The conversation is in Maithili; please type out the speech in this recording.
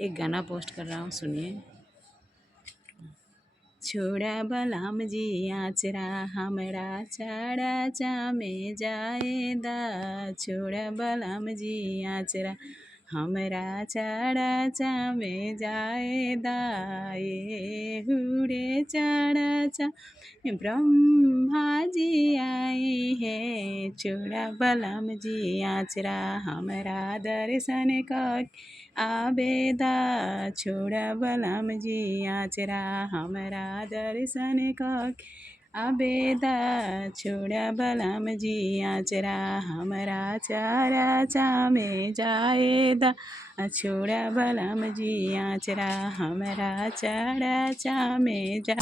एक गाना पोस्ट कर रहा हूँ, सुनिए। छोड़ा बलराम जी आचरा हमरा चारा चामे जाएदा, छोड़ा बलराम जी आचरा हमरा चारा चामे जाएदा, ये हुरे चारा चा ब्रह्मा जी आए हैं, छोड़ा बलराम जी आचरा हमरा दर्शन कर आबेदा, छोड़ा बलराम जी आचरा हमरा दर्शन कर आबेदा, छोड़ा बलराम जी आचरा हमरा चारा चामे जाएदा, छोड़ा बलराम जी आचरा हमरा चारा चामे जा।